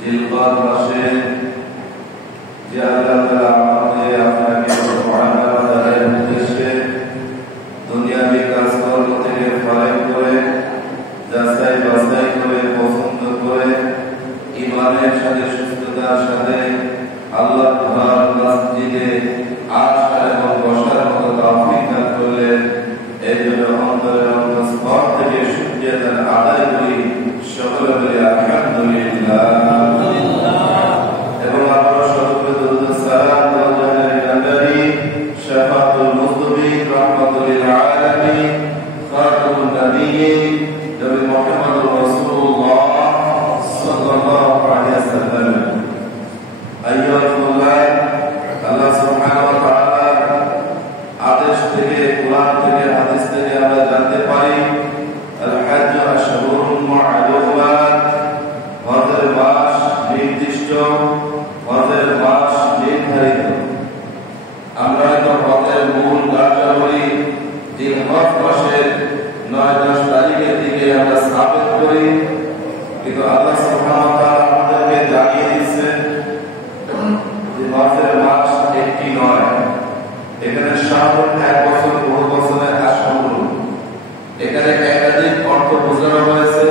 জিলকদ মাসে যে আল্লাহ তাআলা আমাদের আপনাকে মুআমালাতের উদ্দেশ্যে দুনিয়াবি কাজকর্ম থেকে ফারাক করে যাচাই বাছাই করে পছন্দ করে ঈমানের সাথে সুস্থতার সাথে আল্লাহ তাআলার মসজিদে আসা এবং বসার মতো তৌফিক দান করলেন। এই জন্য অন্তরের অন্তঃস্থল থেকে শুকরিয়া আদায় করি, সকলে বলি আলহামদুলিল্লাহ। এবং আমরা সকলে দরুদ সালাম নবী শাফাতুল মুস্তাফিন রাহমাতুল আলামিন খাতামুন নবিয়্যিন নবী মুহাম্মদুর রাসূলুল্লাহ সাল্লাল্লাহু আলাইহি ওয়াসাল্লাম। আল্লাহ সুবহানাহু ওয়া তাআলার আদেশ থেকে, কোরআন থেকে, হাদিস থেকে আমরা জানতে পারি আল হজ্জ আশহুরুন মা'লুমাত, হজের মাস নির্দিষ্ট, হজের মাস নির্ধারিত। আমরা তো হজের মূল কার্যাবলী জিলহজ মাসের 9-10 তারিখের দিকে আমরা স্থাপন করি, কিন্তু আল্লাহ সুবহানাহু ওয়া তাআলা আমাদেরকে জানিয়ে দিয়েছেন যে হজের মাস একটি নয়। এখানে সাধারণ 1 বছর, বহু বছরের আশহুর, এখানে একাধিক অর্থ বোঝানো হয়েছে।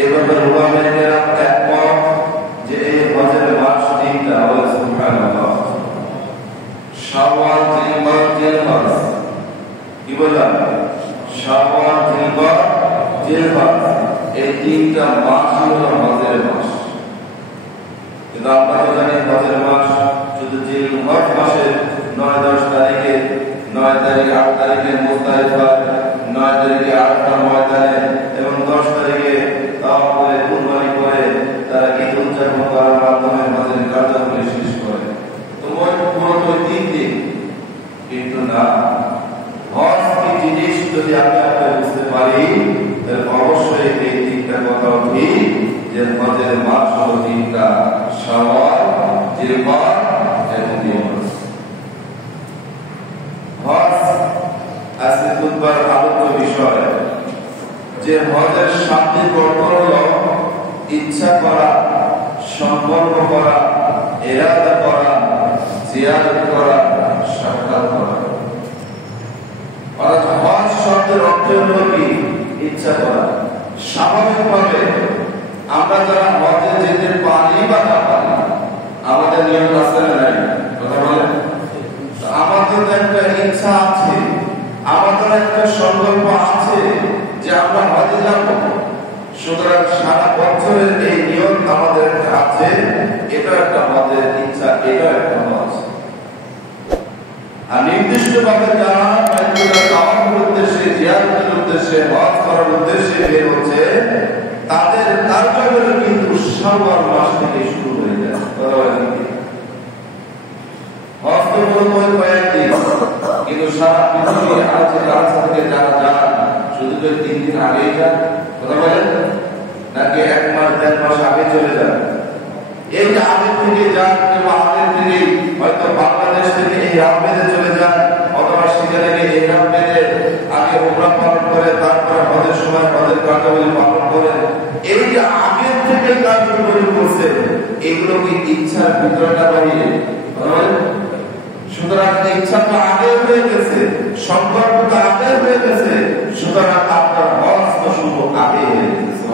এভাবে উলামায়ে কেরাম একমত যে এই হজের মাস তিনটা হলো সুবহানাল্লাহ, শাওয়াল, জিলহজ, জিলহজ। কি বললাম? শাওয়াল, জিলহজ, জিলহজ, এই তিনটা মাস হলো হজের মাস। কিন্তু আমরা তো জানি হজের মাস শুধু জিলহজ মাসের 9-10 তারিখে, 9 তারিখ 8 তারিখে মুজদালিফা, 9 তারিখে আরাফার ময়দানে এবং 10 তারিখে তাওয়াফ করে কুরবানি করে তারা ঈদ উদযাপন করার মাধ্যমে হজের কার্যাবলী শেষ করে। তো পুরো 3 দিন, কিন্তু না, হজ কি জিনিস যদি আমরা বুঝতে পারি তাহলে অবশ্যই এই তিনটা কথাও ঠিক যে হজের মাস হলো তিনটা, শাওয়াল, জিলহজ এবং জিলহজ। হজ আজকে খুতবার আলোচ্য বিষয় যে হজের শাব্দিক অর্থ হলো ইচ্ছা করা, সংকল্প করা, ইরাদা করা, জিয়ারত করা, সাক্ষাৎ করা। অর্থাৎ হজ শব্দের অর্থ হলো কি? ইচ্ছা করা। স্বাভাবিকভাবে আমরা যারা হজে যেতে পারি বা না পারি, আমাদের নিয়ম আছে না নাই? কথা বলেন। আমাদের একটা ইচ্ছা আছে, আমাদের একটা সংকল্প আছে যে আমরা হজে যাব। সুতরাং সারা বছরের এই নিয়ম আমাদের আছে, এটা একটা হজের ইচ্ছা, এটা একটা হজ। আর নির্দিষ্টভাবে যারা বাইতুল্লাহ তাওয়াফের উদ্দেশ্যে, জিয়ারতের উদ্দেশ্যে, হজ করার উদ্দেশ্যে বের হচ্ছে, তাদের কার্যক্রম কিন্তু শাওয়াল মাস থেকে শুরু হয়ে যায়। হজ তো মূলত কয়েকদিন, কিন্তু সারা পৃথিবী আছে রাস্তা থেকে যারা যান শুধু তো 3 দিন আগেই যান। কথা বলেন, নাকি 1 মাস 1.5 মাস আগে চলে যান? এই যে আগে থেকে যান, কিংবা আগে থেকে হয়তো বাংলাদেশ থেকে এই রামবেদে চলে যান, অথবা সেখানে গিয়ে এই রামবেদে আগে উমরা পালন করে তারপরে হজের সময় হজের কার্যাবলী পালন করেন। এই যে আগে থেকে কার্যক্রম করছে, এগুলো কি ইচ্ছার ভিতরটা বাড়িয়ে? সুতরাং ইচ্ছা তো আগে হয়ে গেছে, সংকল্প তো আগে হয়ে গেছে, সুতরাং আপনার হজ তো শুভ আগে হয়ে গেছে।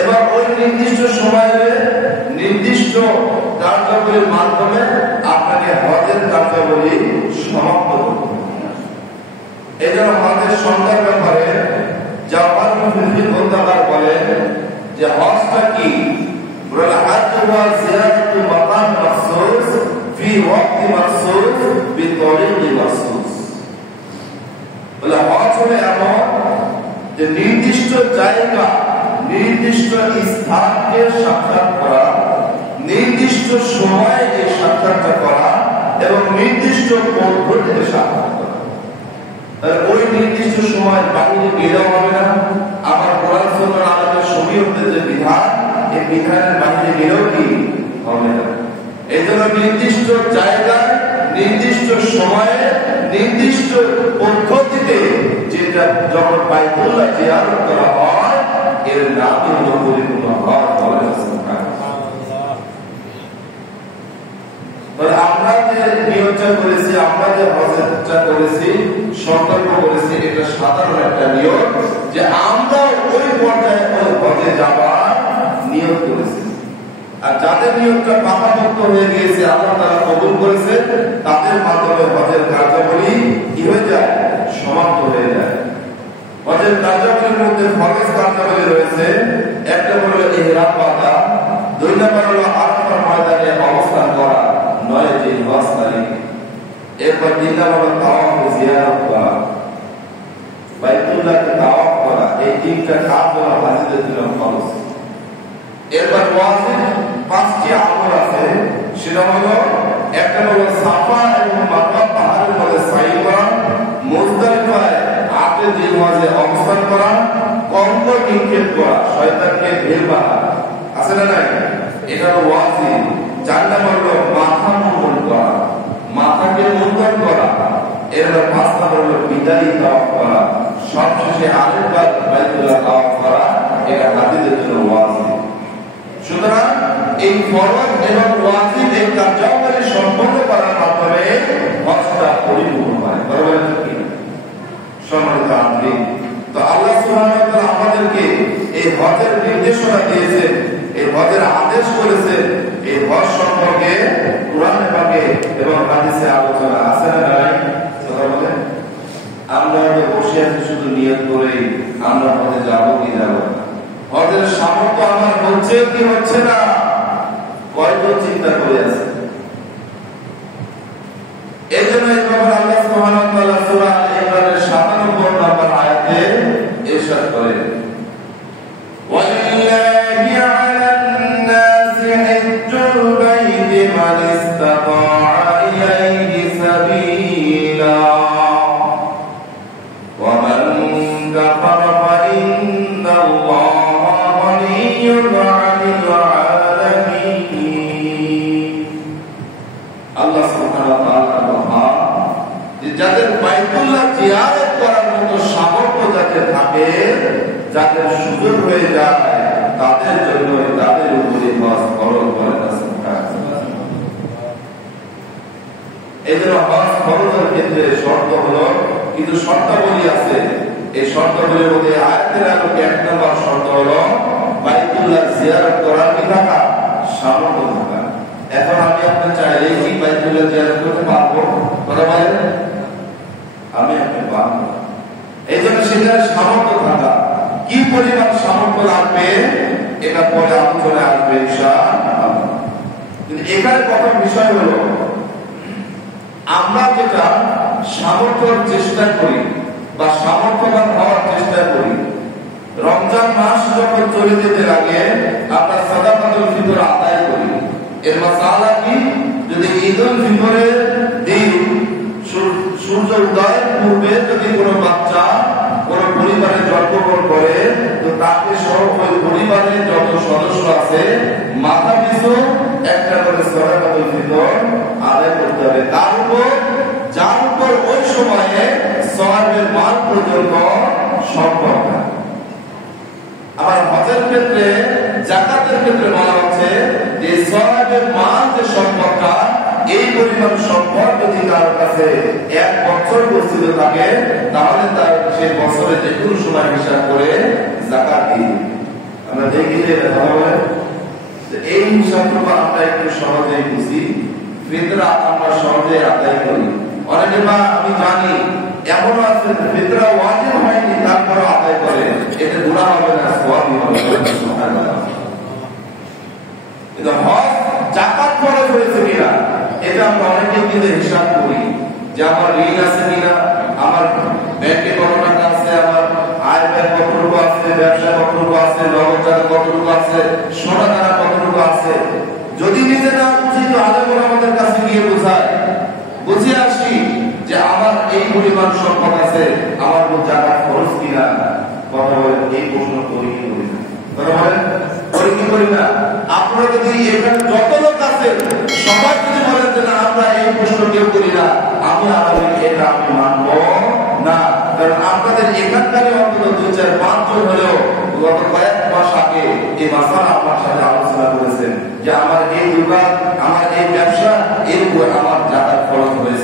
এবার ওই নির্দিষ্ট সময়ে নির্দিষ্ট কার্যাবলীর মাধ্যমে আপনাকে হজের কার্যাবলী সমাপ্ত করতে হবে। এই জন্য হজের সংজ্ঞার ব্যাপারে জাওয়াল মুফিদ মুনতাকার বলেন যে হজটা কি? والحج هو زيارة مقام مخصوص في وقت مخصوص بطريق مخصوص। বলে হজ হলো এমন যে নির্দিষ্ট জায়গা, নির্দিষ্ট স্থানকে সাক্ষাৎ করা, নির্দিষ্ট সময়ে এই সাক্ষাৎটা করা এবং নির্দিষ্ট পদ্ধতিতে সাক্ষাৎ করা। ওই নির্দিষ্ট সময়ের বাহিরে গেলেও হবে না। আমার কোরআন সুন্নাহর আলোকে শরীয়তের যে বিধান, এই বিধানের বাহিরে গেলেও কি হবে না। এই জন্য নির্দিষ্ট জায়গায়, নির্দিষ্ট সময়ে, নির্দিষ্ট পদ্ধতিতে যেটা যখন বাইতুল্লাহ জিয়ারত করা হয়, এর নিয়তটা করেছি, আমরা যে হজটা করেছি, সংকল্প করেছি, এটা সাধারণ একটা নিয়ত যে আমরা ওই পর্যায়ে ওই হজে যাওয়ার নিয়ত করেছি। আর যাদের নিয়তটা পাকাপোক্ত হয়ে গিয়েছে, আল্লাহ তাআলা কবুল করেছে, তাদের মাধ্যমে হজের কার্যাবলী কি হয়ে যায়? সমাপ্ত হয়ে যায়। হজের কার্যাবলীর মধ্যে ফরজ কার্যাবলী রয়েছে। একটা হলো ইহরাম বাঁধা, 2 নম্বর হলো আরাফার ময়দানে অবস্থান করা 9 জিলহজ তারিখ, এরপর 3 নম্বর হলো তাওয়াফ জিয়ারত করা, বাইতুল্লাহকে তাওয়াফ করা। এই 3টা কাজ হলো হাজিদের জন্য ফরজ। এরপর ওয়াজিব 5টি আমল আছে, সেটা হলো একটা হলো সাফা এবং মারওয়া পাহাড়ের মধ্যে সাই করা, মুজদালিফায় 8 জিলহজে অবস্থান করা, কঙ্কর নিক্ষেপ করা, শয়তানকে ঢের মারা, আছে না নাই? এটা হলো ওয়াজিব। 4 নম্বর হলো মাথা মুন্ডন করা, মাথাকে মুন্ডন করা। এরপর 5 নম্বর হলো বিদায়ী তাওয়াফ করা, সবশেষে আরেকবার বাইতুল্লাহ তাওয়াফ করা। এটা হাজিদের জন্য ওয়াজিব। সুতরাং এই ফরজ এবং ওয়াজিব এই কার্যাবলী সম্পন্ন করার মাধ্যমে হজটা পরিপূর্ণ হয়। বরাবর কি সম্মানিত আপনি তো আল্লাহ সুবহানাহু ওয়া তাআলা আমাদেরকে এই হজের নির্দেশনা দিয়েছেন, এই হজের আদেশ করেছেন। এই হজ সম্পর্কে কুরআনে পাকে এবং হাদিসে আলোচনা আছে না নাই? কথা বলেন। আমরা বসে আছি শুধু নিয়ত করেই আমরা হজে যাবো কি যাবো না। হজের সামর্থ্য আমার হচ্ছে কি হচ্ছে না, কয়জন চিন্তা করে আছে? এই জন্য আল্লাহ সুবহানাহু ওয়া তাআলা সূরা আল ইমরানের 97 নম্বর আয়াতে ইরশাদ করেন, ওয়ালিল্লাহি আলান নাসি হিজ্জুল বাইতি মান ইসতাতাআ ইলাইহি সাবিলা ওয়া মান কাফারা ফা ইন্নাল্লাহা গনিয়্যুন আনিল আলামিন। আল্লাহ সুবহানাহু ওয়া তাআলা যাদের বাইতুল্লাহ জিয়ারত করার মতো সামর্থ্য যাদের থাকে, যাদের সুযোগ হয়ে যায়, তাদের জন্য তাদের উপরে হজ ফরজ করেন। এই জন্য হজ ফরজের ক্ষেত্রে শর্ত হলো, কিন্তু শর্তাবলী আছে। এই শর্তাবলীর মধ্যে আয়াতের আলোকে 1 নম্বর শর্ত হলো বাইতুল্লাহ জিয়ারত করার কি থাকা, সামর্থ্য থাকা। এখন আমি আপনি চাইলে কি বাইতুল্লাহ জিয়ারত করতে পারবো? কথা বলেন। আমি আপনি পারবো। এই জন্য সেখানে সামর্থ্য থাকা, কি পরিমাণ সামর্থ্য লাগবে এটা পরে আলোচনা আসবে ইনশাআল্লাহ। কিন্তু এখানে প্রথম বিষয় হলো আমরা যেটা সামর্থ্যের চেষ্টা করি বা সামর্থ্যবান হওয়ার চেষ্টা করি, রমজান মাস যখন চলে যেতে লাগে আমরা সাদাকাতুল ফিতর আদায় করি। এর মাসালা কি? যদি ঈদুল ফিতরের দিন সূর্য উদয়ের পূর্বে যদি কোনো বাচ্চা কোন পরিবারে জন্মগ্রহণ করে, তো তাকে সহ ওই পরিবারের যত সদস্য আছে মাথা পিছু একটা করে সাদাকাতুল ফিতর আদায় করতে হবে। তার উপর যার উপর ওই সময়ে সওয়াবের মান পর্যন্ত সম্ভব না। আবার হজের ক্ষেত্রে, যাকাতের ক্ষেত্রে বলা হচ্ছে যে সওয়াবের মান যে সম্পদটা, এই পরিমাণ সম্পদ যদি তার কাছে 1 বছর বর্ধিত থাকে, তাহলে তার সেই বছরে যে কোনো সময় হিসাব করে যাকাত দিই। আমরা দেখি যে এই হিসাবটুকু আমরা একটু সহজেই বুঝি, ফিতরা আমরা সহজে আদায় করি। অনেকে বা আমি জানি এমন আছে ফিতরা ওয়াজিব হয়নি তারপর আদায় করে, এতে গুনাহ হবে না, সওয়াব হবে। সুবহানাল্লাহ। কিন্তু হজ যাকাত ফরজ হয়েছে কিনা এটা আমরা অনেকে কিন্তু হিসাব করি, যে আমার ঋণ আছে কিনা, আমার ব্যাংকে কত টাকা আছে, আমার আয় ব্যয় কতটুকু আছে, ব্যবসা কতটুকু আছে, নগদ টাকা কতটুকু আছে, সোনা দানা কতটুকু আছে। যদি নিজে না বুঝি তো আলেমরা আমাদের কাছে গিয়ে বোঝায়, বুঝে আসি যে আমার এই পরিমাণ সম্পদ আছে, আমার উপর যাকাত ফরজ কিনা। কথা বলেন, এই প্রশ্ন করি কি করি না? কথা বলেন, করি কি করি না? আপনারা যদি এখানে যত লোক আছে সবাই যদি বলেন যে না আমরা এই প্রশ্ন কেউ করি না, আমি আলাদা এটা আমি মানব না। কারণ আপনাদের এখানকারই অন্তত 2-4-5 জন হলেও গত কয়েক মাস আগে এই মাসালা আপনার সাথে আলোচনা করেছেন যে আমার এই বিভাগ, আমার এই ব্যবসা, এর উপর আমার যাতায়াত খরচ হয়ে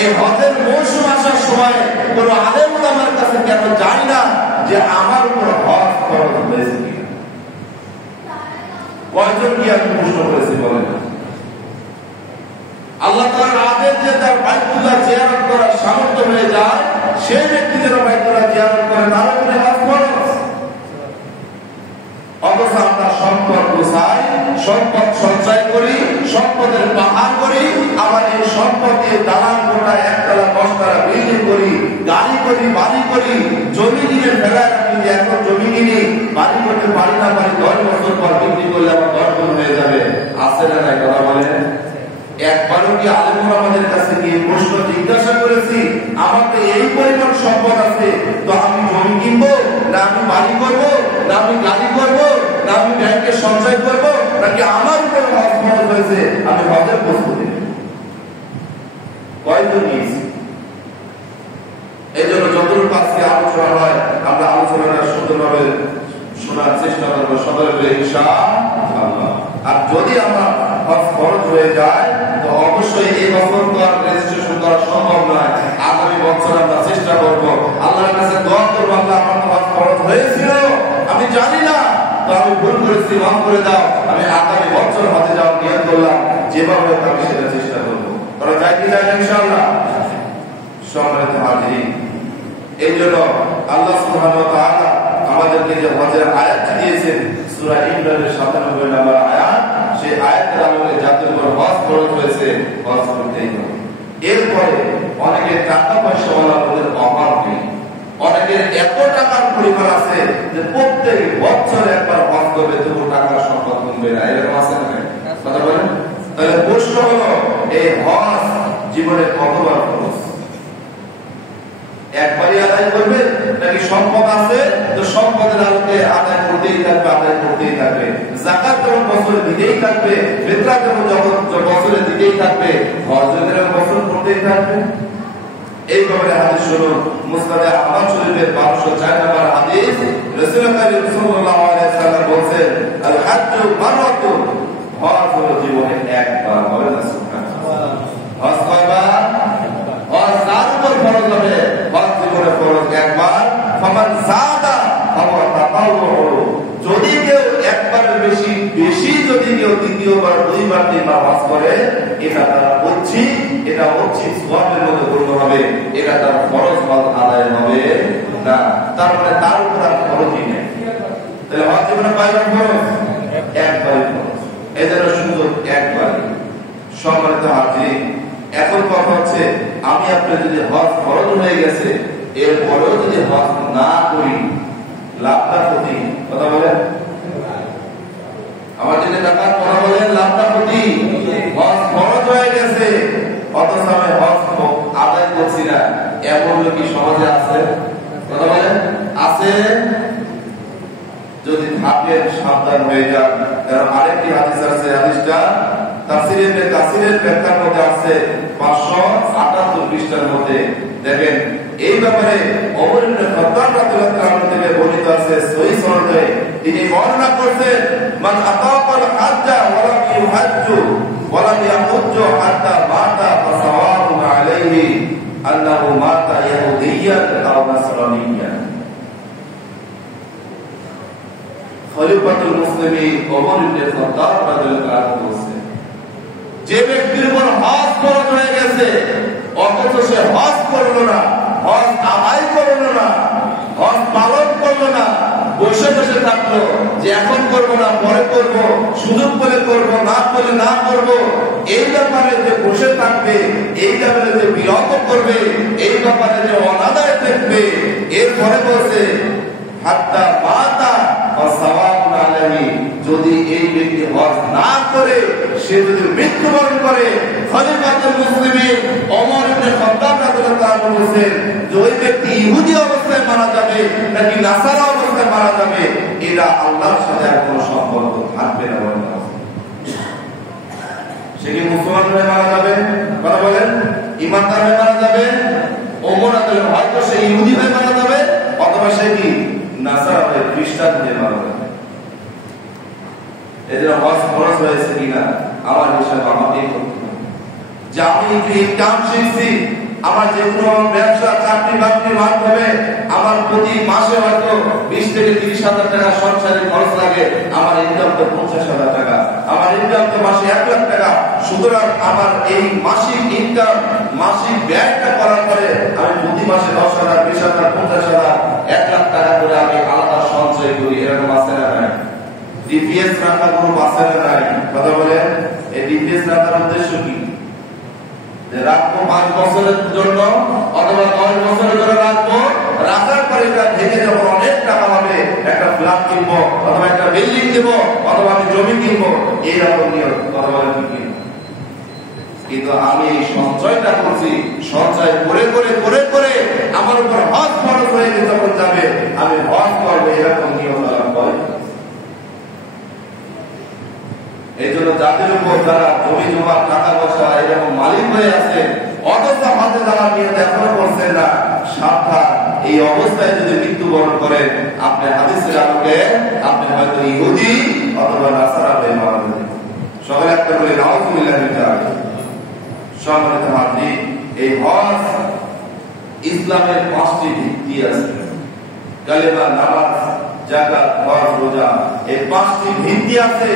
এই হজের মৌসুম আসার সময় কোন আলেম ওলামার কাছে কেন যাই না যে আমার উপর হজ ফরজ হয়েছে কিনা? কয়জন কি আমি প্রশ্ন করেছি বলেন? আল্লাহ তাআলার আদেশ যে তার বাইতুল্লাহ জিয়ারত করার সামর্থ্য হয়ে যায়, সেই ব্যক্তি যেন বাইতুল্লাহ জিয়ারত করে, তার উপরে হজ ফরজ। অথচ আমরা সম্পদ গোছাই, সম্পদ সঞ্চয় করি, সম্পদের পাহাড় করি, আবার এই সম্পদ দিয়ে দালান কোটা, একতলা 10 তলা বিল্ডিং করি, গাড়ি করি, বাড়ি করি, জমি নিয়ে ফেলায় রাখি যে এখন জমি কিনি, বাড়ি করতে পারি না পারি, 10 বছর পর বিক্রি করলে আমার 10 গুণ হয়ে যাবে। আছে না নাই কথা বলেন? একবারও কি আলেম আমাদের কাছে গিয়ে প্রশ্ন জিজ্ঞাসা করেছি, আমাকে এই পরিমাণ সম্পদ আছে, তো আমি জমি কিনবো না আমি বাড়ি করবো না আমি গাড়ি করবো না আমি ব্যাংকে সঞ্চয় করবো, নাকি আমার উপর হজ ফরজ হয়েছে আমি হজের প্রস্তুতি নেব? কয়জন নিয়েছি? এই জন্য যতটুকু আজকে আলোচনা হয় আমরা আলোচনাটা সুন্দরভাবে শোনার চেষ্টা করবো সকলে ইনশাআল্লাহ। আর যদি আমরা হজ ফরজ হয়ে যায় তো অবশ্যই এই বছর তো আর রেজিস্ট্রেশন করা সম্ভব নয়, আগামী বছর আমরা চেষ্টা করব। আল্লাহর কাছে দোয়া করবো, আল্লাহ আমার হজ ফরজ হয়েছিল আমি জানি না, তো আমি ভুল করেছি, মাফ করে দাও, আমি আগামী বছর হজে যাওয়ার নিয়ত করলাম, যেভাবে আমি সেটা চেষ্টা করবো। তারা যাই কি যায় ইনশাআল্লাহ? সম্মানিত হাজিরিন, এই জন্য আল্লাহ সুবহানাহু ওয়া তাআলা আমাদেরকে যে হজের আয়াত দিয়েছেন সূরা ইমরানের 97 নম্বর আয়াত, সেই আয়াতের আলোকে যাদের উপর হজ ফরজ হয়েছে হজ করতেই হবে। এরপরে অনেকের টাকা পয়সা ওদের অভাব নেই, অনেকের এত টাকার পরিমাণ আছে যে প্রত্যেক বছর একবার হজ করবে, তবু টাকার সম্পদ কমবে না, এরকম আছে না? কথা বলেন। তাহলে প্রশ্ন হলো, এই হজ জীবনে কতবার ফরজ? একবারই আদায় করবে নাকি সম্পদ আছে তো সম্পদের আলোকে আদায় করতেই থাকবে, আদায় করতেই থাকবে? যাকাত যেমন বছরে দিতেই থাকবে, ফিতরা যেমন বছরে দিতেই থাকবে, হজের বছর করতেই থাকবে। এই ব্যাপারে হাদিস শুনুন, মুসনাদে আহমদ শরীফের 1204 নম্বর হাদিস, রাসূলুল্লাহ সাল্লাল্লাহু আলাইহি ওয়াসাল্লাম বলেন, আল হাজ্জু মাররাতুন, হজ হলো জীবনে একবার। বলেন সুবহানাল্লাহ। হজ কয়বার? হজ যার উপর ফরজ হবে, হজ জীবনে ফরজ একবার। ফামান যাদা ফাহুয়া তাতাওয়্যু, যদি কেউ একবারের বেশি যদি কেউ দ্বিতীয়বার, দুইবার, তিনবার হজ করে, এটা তার ঐচ্ছিক, এটা ঐচ্ছিক সওয়াবের মধ্যে গণ্য হবে, এটা তার ফরজ হজ আদায় হবে না। তার মানে তার উপর আর ফরজই নেই। তাহলে হজ জীবনে কয়বার ফরজ? একবারই ফরজ। এজন্য শুধু একবারই। সম্মানিত হাজিরিন, এখন কথা হচ্ছে, আমি আপনি যদি হজ ফরজ হয়ে গেছে এরপরেও যদি হজ না করি, লাভটা ক্ষতি? কথা বলেন। আমার যদি টাকার কথা বলেন, লাভটা ক্ষতি? হজ ফরজ হয়ে গেছে অথচ আমি হজ আদায় করছি না, এমন লোক কি সমাজে আছে? কথা বলেন, আছে? যদি থাকেন সাবধান হয়ে যান। কারণ আরেকটি হাদিস আছে, হাদিসটা তাফসীরে কাসিরের ব্যাখ্যার মধ্যে আছে 578 পৃষ্ঠার মধ্যে। দেখেন এই ব্যাপারে ওমর ইবনে খাত্তাব রাদিয়াল্লাহু আনহু থেকে বর্ণিত আছে সহিহ সনদে, তিনি বর্ণনা করেছেন, মান আতাকাল হাজ্জা ওয়া লাম ইউহাজ্জু ওয়া লাম ইয়াহুজ্জু হাত্তা মাতা ফাসাওয়াবুন আলাইহি আন্নাহু মাতা ইয়াহুদিয়্যান আও নাসরানিয়্যান। খলিফাতুল মুসলিমিন ওমর ইবনে খাত্তাব রাদিয়াল্লাহু আনহু বলেছেন, যে ব্যক্তির উপর হজ ফরজ হয়ে গেছে অথচ সে হজ করলো না, হজ আদায় করলো না, হজ পালন করলো না, বসে বসে থাকলো যে এখন করবো না পরে করবো, সুযোগ পেলে করবো, না পেলে না করবো, এই ব্যাপারে যে বসে থাকবে, এই ব্যাপারে যে বিরত করবে, এই ব্যাপারে যে অনাদায় থাকবে, এরপরে বলছে হাত্তা মাতা ফাসাওয়াবুন আলাইহি, যদি এই ব্যক্তি হজ না করে সে যদি মৃত্যুবরণ করে, খলিফাতুল মুসলিমিন ওমর ইবনে খাত্তাব রাদিয়াল্লাহু আনহু বলেন যে ওই ব্যক্তি ইহুদি অবস্থায় মারা যাবে নাকি নাসারা অবস্থায় মারা যাবে, এটা আল্লাহর সাথে আর কোনো সম্পর্ক থাকবে না। বলেন, সে কি মুসলমান হয়ে মারা যাবে? কথা বলেন, ইমানদার হয়ে মারা যাবে? ওমর রাদিয়াল্লাহু হয়তো সে ইহুদি হয়ে মারা যাবে, অথবা সে কি নাসারা হয়ে খ্রিস্টান হয়ে মারা যাবে। এদের হজ ফরজ হয়েছে কিনা আমার হিসাব আমাকেই করতে হবে। যে আমি একটু ইনকাম শিখছি, আমার যে কোনো ব্যবসা চাকরি বাকরির মাধ্যমে আমার প্রতি মাসে হয়তো 20 থেকে 30,000 টাকা সংসারে খরচ লাগে, আমার ইনকাম তো 50,000 টাকা, আমার ইনকাম তো মাসে 1 লাখ টাকা। সুতরাং আমার এই মাসিক ইনকাম, মাসিক ব্যয়টা করার পরে আমি প্রতি মাসে 10,000, 20,000, 50,000, 1 লাখ টাকা করে আমি আলাদা সঞ্চয় করি। এরকম আছে না নাই? ডিপিএস রাখার কোনো আছে না নাই? কথা বলেন, এই ডিপিএস রাখার উদ্দেশ্য কি? যে রাখবো 5 বছরের জন্য অথবা 10 বছরের জন্য রাখবো, রাখার পরে এটা ভেঙে যখন অনেক টাকা হবে একটা ফ্ল্যাট কিনবো অথবা একটা বিল্ডিং দেবো অথবা আমি জমি কিনবো, এইরকম নিয়ম। কথা বলেন কি? কিন্তু আমি এই সঞ্চয়টা করছি, সঞ্চয় করে করে করে করে আমার উপর হজ ফরজ হয়ে যখন যাবে আমি হজ করবো, এরকম নিয়ম তারা করে। এই জন্য যাদের উপর যারা জমি জমা টাকা পয়সা এরকম মালিক হয়ে আছে অথচ হাতে যারা নিয়ে এখনো করছেন না, সাবধান। এই অবস্থায় যদি মৃত্যুবরণ করেন আপনি হাদিসের আলোকে আপনি হয়তো ইহুদি অথবা নাসারা হয়ে মারা যাবেন। সবাই একটা বলে নাউযুবিল্লাহ মিন যালিক। সম্মানিত হাজির, এই হজ ইসলামের 5টি ভিত্তি আছে। কালেমা, নামাজ, যাকাত, হজ, রোজা, এই 5টি ভিত্তি আছে।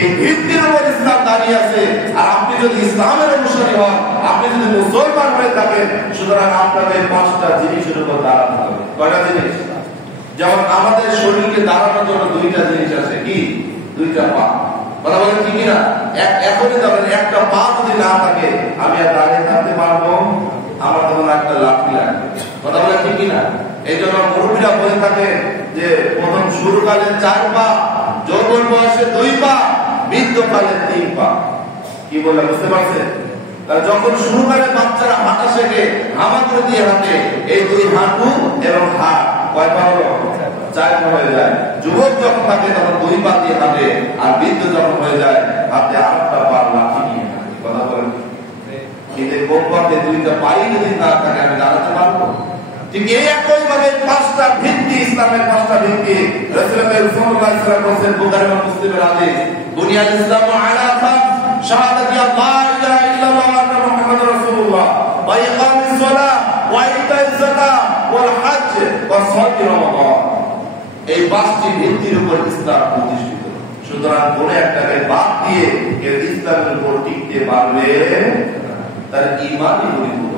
এই ভিত্তির উপর ইসলাম দাঁড়িয়ে আছে। আর আপনি যদি ইসলামের অনুসারী হন, আপনি যদি মুসলমান হয়ে থাকেন, সুতরাং আপনাকে 5টা জিনিসের উপর দাঁড়াতে হবে। কয়টা জিনিস? যেমন আমাদের শরীরকে দাঁড়ানোর জন্য 2টা জিনিস আছে। কি? 2টা পা। কথা বলেন ঠিক না? এখনই ধরেন একটা পা যদি না থাকে আমি আর দাঁড়িয়ে থাকতে পারবো? আমার তখন একটা লাঠি লাগবে। কথা বলেন ঠিক না? এই জন্য মুরব্বীরা বলে থাকে যে প্রথম শুরুকালে 4 পা, যৌবন বয়সে 2 পা, বৃদ্ধকালে 3 পা। কি বলে বুঝতে পারছেন? যখন শুরুকালে বাচ্চারা হাঁটা শেখে হামাগুড়ি দিয়ে হাঁটে, এই 2 হাঁটু এবং হাত কয় পা হলো? 4 পা হয়ে যায়। যুবক যখন থাকে তখন 2 পা দিয়ে হাঁটে, আর বৃদ্ধ যখন হয়ে যায় হাতে 8টা পা লাঠি নিয়ে হাঁটে। কথা বলেন, কিন্তু কমপক্ষে 2টা পাই যদি না থাকে আমি দাঁড়াতে পারবো? ঠিক এই একই ভাবে 5টা ভিত্তি, ইসলামের 5টা ভিত্তি। রাসূলুল্লাহ সাল্লাল্লাহু আলাইহি ওয়াসাল্লাম বলেছেন বুখারী ও মুসলিমের হাদিস, বুনিয়াল ইসলামু আলা খামস, শাহাদাতি আল্লাহ ইলাহা ইল্লাল্লাহ ওয়া আন্না মুহাম্মাদুর রাসূলুল্লাহ, ওয়া ইকামিস সালাহ, ওয়া ইতাইজ যাকাত, ওয়াল হজ, ওয়া সাওম রমাদান। এই 5টি ভিত্তির উপর ইসলাম প্রতিষ্ঠিত। সুতরাং কোন একটাকে বাদ দিয়ে কেউ ইসলামের উপর টিকতে পারবে তার ঈমানই পরিপূর্ণ।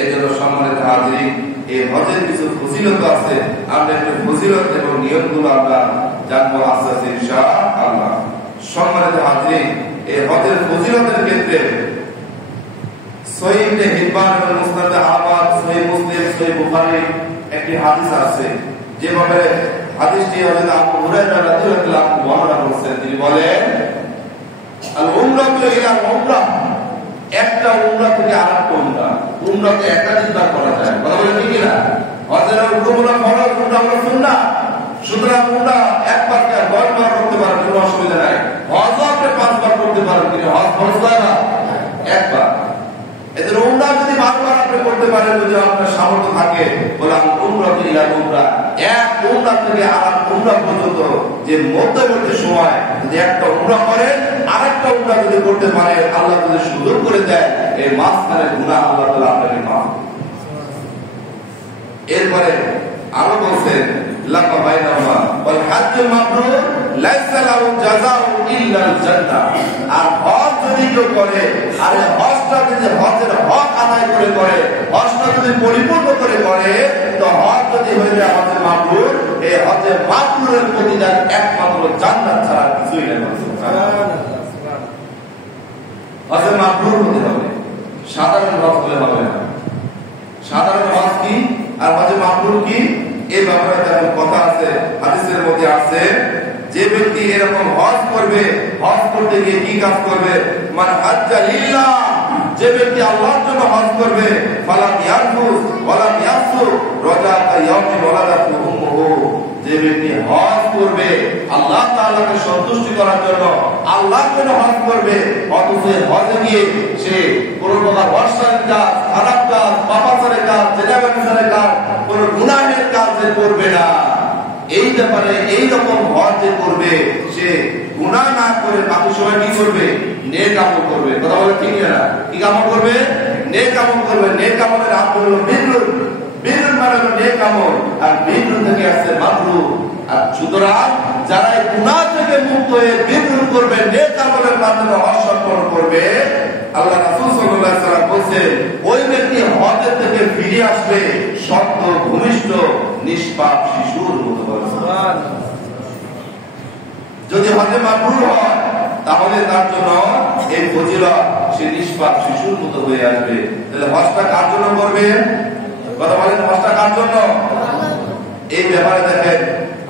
এই জন্য সম্মানিত হাজির, এই হজের কিছু ফজিলত আছে। আমরা একটু ফজিলত এবং নিয়মগুলো আমরা জানবো আস্তে আস্তে ইনশাআল্লাহ। সম্মানিত হাজির, এই হজের ফজিলতের ক্ষেত্রে সহিহ ইবনে হিব্বান এবং মুসনাদ আহমদ, সহিহ মুসলিম, সহিহ বুখারী একটি হাদিস আছে, যেভাবে হাদিসটি হযরত আবু হুরায়রা রাদিয়াল্লাহু আনহু বর্ণনা করেছেন। তিনি বলেন, আল উমরাতু ইলা উমরাহ, একটা উমরা থেকে আরেকটা উমরা, উমরাতে একাধিকবার করা যায়। কথা বলেন ঠিক না? হজের উমরা ফরজ, উমরা হলো সুন্নাহ। সুতরাং উমরা একবার কে 10 বার করতে পারেন, কোনো অসুবিধা নাই। হজ আপনি 5 বার করতে পারেন, কিন্তু হজ ফরজ না একবার। এদের উমরা যদি 12 বার আপনি করতে পারেন, যদি আপনার সামর্থ্য থাকে, বলে আমি উমরাতে ইলা উমরা, এক উমরা থেকে আরেক উমরা পর্যন্ত যে মধ্যবর্তী সময় যদি একটা উমরা করেন, আরেকটা উমরা যদি করতে পারে, আল্লাহ যদি সুযোগ করে দেয়, এই মাঝখানে গুনাহ আল্লাহ তাআলা আপনাকে মাফ করবেন। এরপরে আরো বলছেন, লাকা বাইনাহুমা ওয়াল হাজ্জুল মাবরুর লাইসা লাহু জাযাউ ইল্লাল জান্নাহ। আর হজ যদি কেউ করে, আর হজটা যদি হজের হক আদায় করে করে, হজটা যদি পরিপূর্ণ করে করে, তো হজ যদি হয়ে যায় হজের মাবরুর, এই হজের মাবরুরের প্রতিদান একমাত্র জান্নাত ছাড়া কিছুই নেই। হজের মাবরুর হতে হবে, সাধারণ হজ হলে হবে না। সাধারণ হজ কি আর হজের মাবরুর কি, এই ব্যাপারে যেমন কথা আছে, হাদিসের মধ্যে আছে, যে ব্যক্তি এরকম হজ করবে, হজ করতে গিয়ে কি কাজ করবে, মানে হাজ্জা লিল্লাহ, যে ব্যক্তি আল্লাহর জন্য হজ করবে, ফালাম ইয়ারফুস ওয়ালাম ইয়াফসুক রাজাতা ইয়াউমি ওয়ালাদাতু উম্মুহু, যে ব্যক্তি হজ করবে আল্লাহ তাআলাকে সন্তুষ্টি করার জন্য, আল্লাহর জন্য হজ করবে, অথচ হজে গিয়ে সে কোন প্রকার অশ্লীল কাজ, খারাপ কাজ, পাপাচারের কাজ, জেনাবানের কাজ, কোন গুনাহের কাজ সে করবে না। এই ব্যাপারে এই রকম হজ যে করবে, সে গুনাহ না করে বাকি সময় কি করবে, নেক আমল করবে। কথা বলে ঠিক না? কি আমল করবে? নেক আমল করবে। নেক আমলের নাম হলো বিরুল। বিরুল মানে হলো নেক আমল, আর বিরুল থেকে আসছে মাবরুর। আর সুতরাং যারা এই গুনাহ থেকে মুক্ত হয়ে বিরুল করবে, নেক আমলের মাধ্যমে হজ সম্পন্ন করবে, আল্লাহ রাসূল সাল্লাল্লাহু আলাইহি ওয়াসাল্লাম বলেছেন ওই ব্যক্তি হজ থেকে ফিরে আসবে শক্ত ভূমিষ্ঠ নিষ্পাপ শিশুর মতো। সুবহানাল্লাহ। যদি হজে মাবরুর হয় তাহলে তার জন্য এই ফজিলত সে নিষ্পাপ শিশুর মতো হয়ে আসবে। তাহলে হজটা কার জন্য করবে? কথা বলেন, হজটা কার জন্য? এই ব্যাপারে দেখেন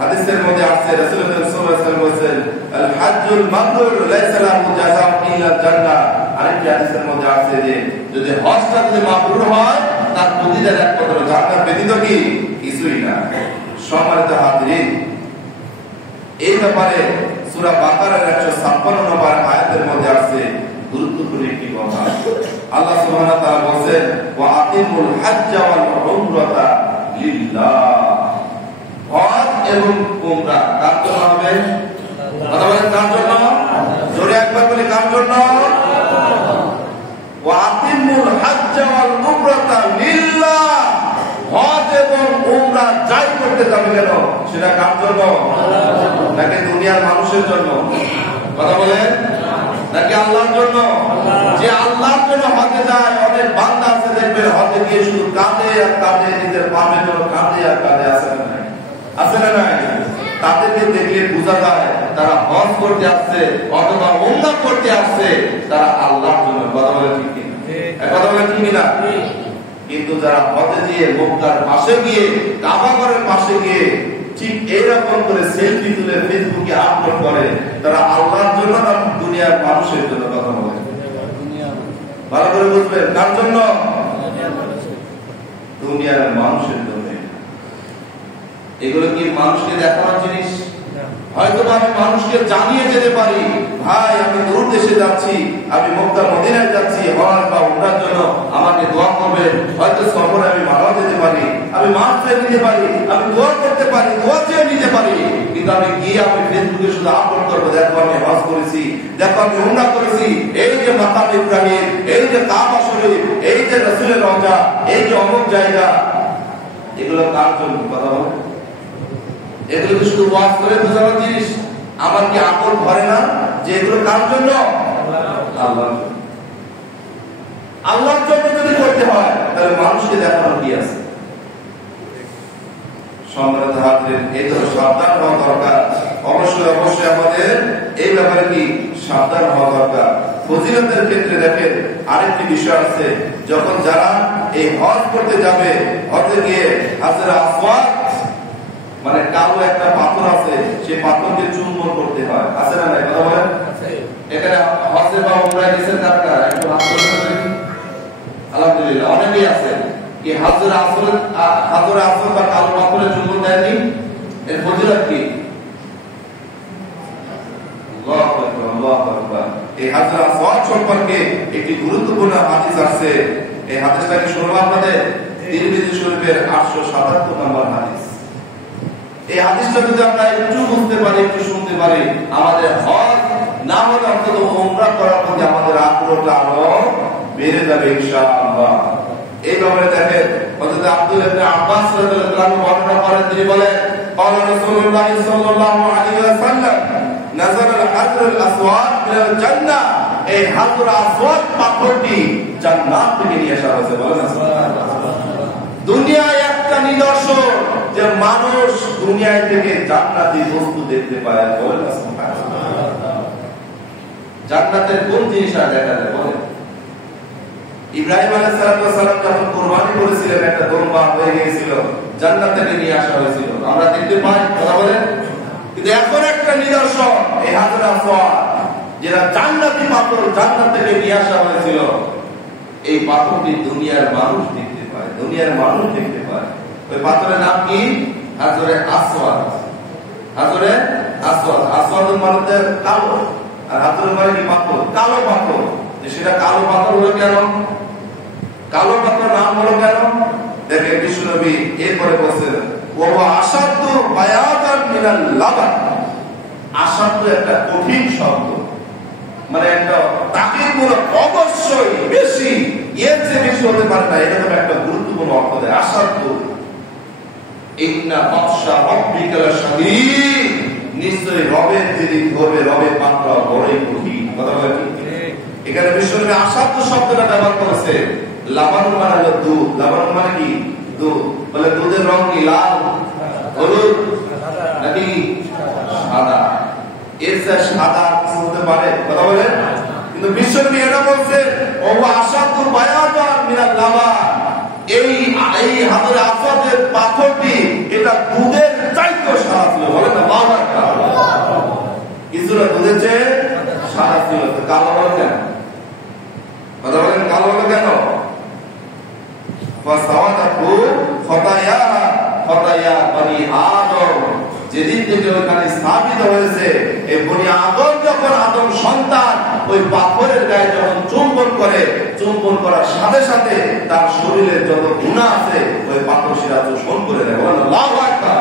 হাদিসের মধ্যে আছে রাসূলুল্লাহ সাল্লাল্লাহু আলাইহি ওয়াসাল্লাম বলেছেন আল হাজ্জুল মাবরুর লাইসা লাহু জাযাউন ইল্লা জান্নাহ। আরেকটি হাদিসের মধ্যে আছে যে যদি হজটা যদি মাবরুর হয় তার প্রতিদান একমাত্র জান্নাত ব্যতীত কি কিছুই না। সম্মানিত হাজিরিন, এই ব্যাপারে সূরা বাকারার 156 নম্বর আয়াতের মধ্যে আছে গুরুত্বপূর্ণ একটি কথা। আল্লাহ সুবহানাহু ওয়া তাআলা বলেন ওয়া আতিমুল হাজ্জ ওয়াল উমরাতা লিল্লাহ। হজ এবং উমরা কার জন্য হবে? কথা বলেন, কার জন্য? জোরে একবার বলি, কার জন্য? ওয়া আতিমুল হাজ্জ ওয়াল উমরাতা লিল্লাহ। হজ এবং উমরা যাই করতে যাবে কেন সেটা কার জন্য? নাকি দুনিয়ার মানুষের জন্য? কথা বলেন, নাকি আল্লাহর জন্য? যে আল্লাহর জন্য হজে যায়, অনেক বান্দা আছে দেখবে হজে গিয়ে শুধু কাঁদে আর কাঁদে, নিজের পাপের জন্য কাঁদে আর কাঁদে। আছে না নাই? আছে না নাই? তাদেরকে দেখলে বোঝা যায় তারা হজ করতে আসছে অথবা উমরা করতে আসছে, তারা আল্লাহর জন্য। কথা বলেন ঠিক কিনা? কথা বলেন ঠিক কিনা? কিন্তু যারা হজে গিয়ে মক্কার পাশে গিয়ে কাবা ঘরের পাশে গিয়ে ঠিক এইরকম করে সেলফি তুলে ফেসবুকে আপলোড করে, তারা আল্লাহর জন্য না দুনিয়ার মানুষের জন্য? কথা বলে ভালো করে বুঝবেন, কার জন্য? দুনিয়ার মানুষের জন্য। এগুলো কি মানুষকে দেখানোর জিনিস? হয়তো আমি মানুষকে জানিয়ে যেতে পারি ভাই আমি দূর দেশে যাচ্ছি, আমি মক্কা মদিনায় যাচ্ছি হজ বা উমরার জন্য, আমাকে দোয়া করবে। হয়তো সফরে আমি ভালো যেতে পারি, আমি মাছ চেয়ে নিতে পারি, আমি দোয়া করতে পারি, দোয়া চেয়ে নিতে পারি, কিন্তু আমি গিয়ে আমি ফেসবুকে শুধু আপলোড করবো দেখো আমি হজ করেছি, দেখো আমি উমরা করেছি, এই যে মাকাম ইব্রাহিম, এই যে কাবা শরীফ, এই যে রাসূলের রওজা, এই যে অমুক জায়গা। এগুলো কার জন্য? কথা বলো। এগুলো কি শুধু ওয়াজ করে বোঝানোর জিনিস? আমার কি আকল ধরে না যে এগুলো কার জন্য? আল্লাহর জন্য। আল্লাহর জন্য যদি করতে হয় তাহলে মানুষকে দেখানোর কি আছে? সম্মানিত হাজিরিন, এই তো সাবধান হওয়া দরকার। অবশ্যই অবশ্যই আমাদের এই ব্যাপারে কি সাবধান হওয়া দরকার। ফজিলতের ক্ষেত্রে দেখেন আরেকটি বিষয় আছে, যখন যারা এই হজ করতে যাবে, হজে গিয়ে হাজরে আসওয়াদ মানে কালো একটা পাথর আছে, সেই পাথরকে চুম্বন করতে হয়। আছে না নাই? কথা বলেন। এখানে হজে বা উমরায় গেছেন কারা? একটু হাত তুলে দেখি। আলহামদুলিল্লাহ অনেকেই আছে কি হাজরে আসওয়াদ বা কালো পাথরে চুম্বন দেয়নি। এর ফজিলত কি? আল্লাহু আকবার, আল্লাহু আকবার। এই হাজরে আসওয়াদ সম্পর্কে একটি গুরুত্বপূর্ণ হাদিস আছে। এই হাদিসটাকে শুনবো আপনাদের। তিরমিজি শরীফের 877 নম্বর হাদিস। এই হাদিসটা যদি আমরা একটু বুঝতে পারি, একটু শুনতে পারি, আমাদের হজ না হলে অন্তত উমরা করার প্রতি আমাদের আগ্রহটা আরো বেড়ে যাবে ইনশাআল্লাহ। এই ব্যাপারে দেখেন হযরত আব্দুল্লাহ ইবনে আব্বাস রাদিয়াল্লাহু আনহু বর্ণনা করেন, তিনি বলেন قال رسول الله صلى الله عليه وسلم نزل الحجر الاسود من الجنه। এই হাজর আসওয়াদ পাথরটি জান্নাত থেকে নিয়ে আসা হয়েছে। বলেন সুবহানাল্লাহ। দুনিয়ায় একটা নিদর্শন যে মানুষ দুনিয়ায় থেকে জান্নাতি বস্তু দেখতে পায়। বলেন সুবহানাল্লাহ। জান্নাতের কোন জিনিস আর দেখা যায়? বলেন। ইব্রাহিম আলাইহিস সালাম যখন কুরবানি করেছিলেন, একটা দরবার হয়ে গিয়েছিল, জান্নাত থেকে নিয়ে আসা হয়েছিল, আমরা দেখতে পাই। কথা বলেন। কিন্তু এখন একটা নিদর্শন এই হাজরে আসওয়াদ, যেটা জান্নাতি পাথর, জান্নাত থেকে নিয়ে আসা হয়েছিল, এই পাথরটি দুনিয়ার মানুষ দেখতে পায়। দুনিয়ার মানুষ দেখতে পায়। ওই পাথরের নাম কি? হাজরে আসওয়াদ। হাজরে আসওয়াদ। আসওয়াদের মানে কালো, আর হাজরের মানে কি? পাথর, কালো পাথর। সেটা কালো পাথর হলো কেন? কালো পাথর নাম হলো কেন? দেখেন বিশ্বনবী এরপরে বলছেন ওয়া আসাদু বায়াদান মিনাল লাবান। আসাদু একটা কঠিন শব্দ, মানে একটা তাকিদমূলক, অবশ্যই বেশি, এর চেয়ে বেশি পারে না, এরকম একটা গুরুত্বপূর্ণ অর্থ দেয়। আসাধ্য ইন্না বাতশা রাব্বিকা লাশাদীদ, নিশ্চয়ই রবের যেদিন ধরবে, রবের পাকড়াও বড়ই কঠিন। কথা বলে ঠিক? এখানে বিশ্বনবী আসাধ্য শব্দটা ব্যবহার করেছে। লাবানুন মানে হলো দুধ। লাবানুন মানে কি? দুধ। বলে দুধের রং কি? লাল, হলুদ নাকি সাদা? এর যা সাদা হতে পারে? কথা বলেন। কিন্তু বিশ্বনবী এটা বলছেন ও আসাদুল বায়াদান মিনাল লাবান, এই হাজরে আসওয়াদের পাথরটি এটা দুধের চাইতে সাদা ছিল। বলেন না বাবা, কিছুটা দুধের চেয়ে সাদা ছিল। কালো হলো কেন? কথা বলেন, কালো হলো কেন? যেদিন থেকে ওইখানে স্থাপিত হয়েছে, এই বনি আদম যখন আদম সন্তান ওই পাথরের গায়ে যখন চুম্বন করে, চুম্বন করার সাথে সাথে তার শরীরে যত গুনাহ আছে ওই পাথর সেটা শোষণ করে দেয়। আল্লাহু আকবার।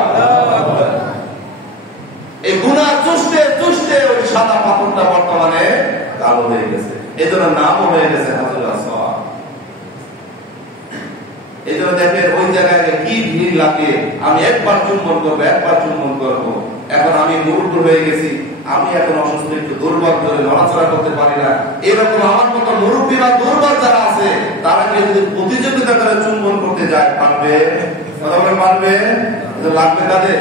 এই গুনাহ চুষতে চুষতে ওই সাদা পাথরটা বর্তমানে কালো হয়ে গেছে। এই জন্য নামও হয়ে গেছে হাজরে আসওয়াদ। এই জন্য দেখেন ওই জায়গায় কি ভিড় লাগে। আমি একবার চুম্বন করবো, একবার চুম্বন করবো। এখন আমি মুরুব্বি হয়ে গেছি, আমি এখন অসুস্থ, একটু দুর্বল, ধরে নড়াচড়া করতে পারি না। এরকম আমার মতো মুরুব্বি বা দুর্বল যারা আছে তারা কি যদি প্রতিযোগিতা করে চুম্বন করতে যায়, পারবে? কথা বলে পারবে? লাগবে কাদের?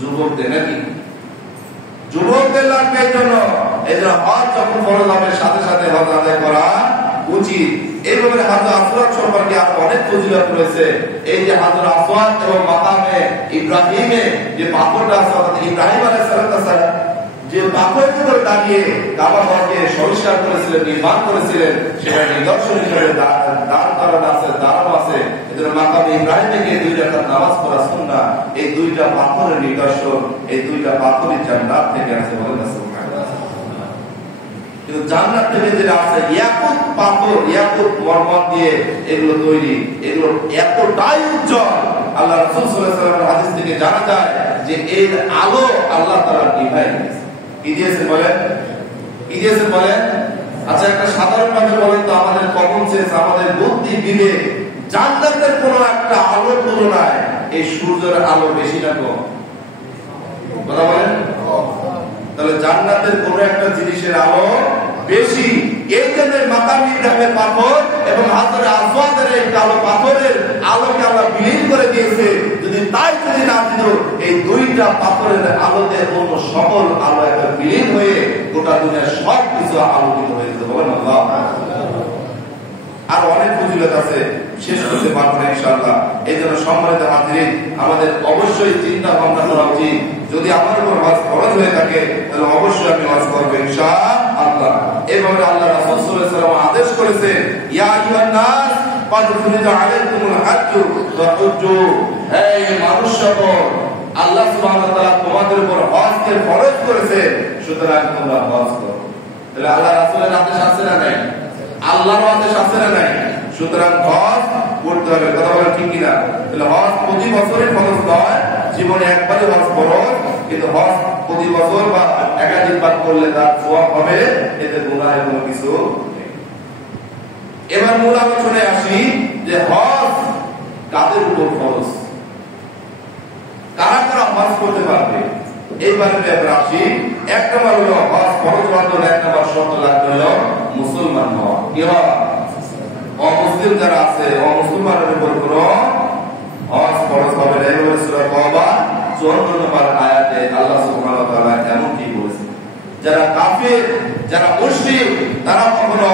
যুবকদের নাকি? যুবকদের লাগবে। এই জন্য হজ যখন ফরজ হবে সাথে সাথে হজ আদায় করা উচিত। এইভাবে হাজর আসওয়াদ সম্পর্কে আর অনেক ফজিলত রয়েছে। এই যে হাজর আসওয়াদ এবং মাকামে ইব্রাহিমে যে পাথরটা আছে, ইব্রাহিম আলাইহিস সালাম যে পাথরের উপর দাঁড়িয়ে কাবা ঘরকে সংস্কার করেছিলেন, নির্মাণ করেছিলেন, সেটা নিদর্শন হিসেবে দাঁড়ানো আছে। এজন্য মাকামে ইব্রাহিমে গিয়ে 2 রাকাত নামাজ পড়া সুন্নাহ। এই 2টা পাথরের নিদর্শন, এই 2টা পাথরই জান্নাত থেকে আছে। বলেন না সুবহানাল্লাহ। কিন্তু জান্নাত থেকে যেটা আছে ইয়াকুত পাথর, ইয়াকুত মরমর দিয়ে এগুলো তৈরি, এগুলো এতটাই উজ্জ্বল। আল্লাহ রাসূল সাল্লাল্লাহু আলাইহি ওয়াসাল্লামের হাদিস থেকে জানা যায় যে এর আলো আল্লাহ তাআলা নিভাই দিয়েছে। কি দিয়েছে বলেন? কি দিয়েছে বলেন? আচ্ছা, একটা সাধারণ ভাবে বলেন তো, আমাদের কমন সেন্স, আমাদের বুদ্ধি বিবেক, জান্নাতের কোন একটা আলোর তুলনায় এই সূর্যের আলো বেশি না কম? কথা বলেন। তাহলে জান্নাতের কোন একটা জিনিসের আলো বেশি। এই জন্য মাকাম ইব্রাহিমের পাথর এবং হাজরে আসওয়াদের এই কালো পাথরের আলোকে আল্লাহ বিলীন করে দিয়েছে। যদি না দিত, এই 2টা পাথরের আলোতে অন্য সকল আলো একটা বিলীন হয়ে গোটা দুনিয়ার সব কিছু আলোকিত হয়ে যেত। বলেন আল্লাহ। আর অনেক ফজিলত আছে, শেষ করতে পারবো না ইনশাআল্লাহ। এই জন্য সম্মানিত হাজিরিন, আমাদের অবশ্যই চিন্তা ভাবনা করা উচিত। যদি আমার উপর হজ ফরজ হয়ে থাকে তাহলে অবশ্যই আমি হজ করবো ইনশাআল্লাহ। এভাবে আল্লাহ রাসূল সাল্লাল্লাহু আলাইহি ওয়াসাল্লাম আদেশ করেছেন, ইয়া আইয়ুহান নাস ক্বাদ ফুরিদা আলাইকুমুল হাজ্জু ফাহুজ্জু, হে মানুষ সকল, আল্লাহ সুবহানাহু ওয়া তাআলা তোমাদের উপর হজকে ফরজ করেছে, সুতরাং তোমরা হজ করো। তাহলে আল্লাহ রাসূলের আদেশ আছে না নাই? আল্লাহর আদেশ আছে না নাই? সুতরাং হজ করতে হবে। কথা বলেন ঠিক কিনা? তাহলে হজ প্রতি বছরই ফরজ নয়, জীবনে একবারই হজ ফরজ। কিন্তু হজ প্রতি বছর বা একাধিকবার করলে তার সওয়াব হবে, এতে গুনাহের কোনো কিছু নেই। এবার মূল আলোচনায় আসি যে হজ কাদের উপর ফরজ, কারা কারা হজ করতে পারবে। এইবারে ব্যাপারে আসি। 1 নম্বর হলো হজ ফরজ হওয়ার জন্য 1 নম্বর শর্ত লাগবে হলো মুসলমান হওয়া। কি হওয়া? অমুসলিম যারা আছে, অমুসলমানের উপর কোনো হজ ফরজ হবে না। এই সূরা তাওবা 54 নম্বর আয়াতে আল্লাহ সুবহানাহু ওয়া তাআলা এমনটি বলেছেন, যারা কাফির, যারা মুশরিক, তারা কখনো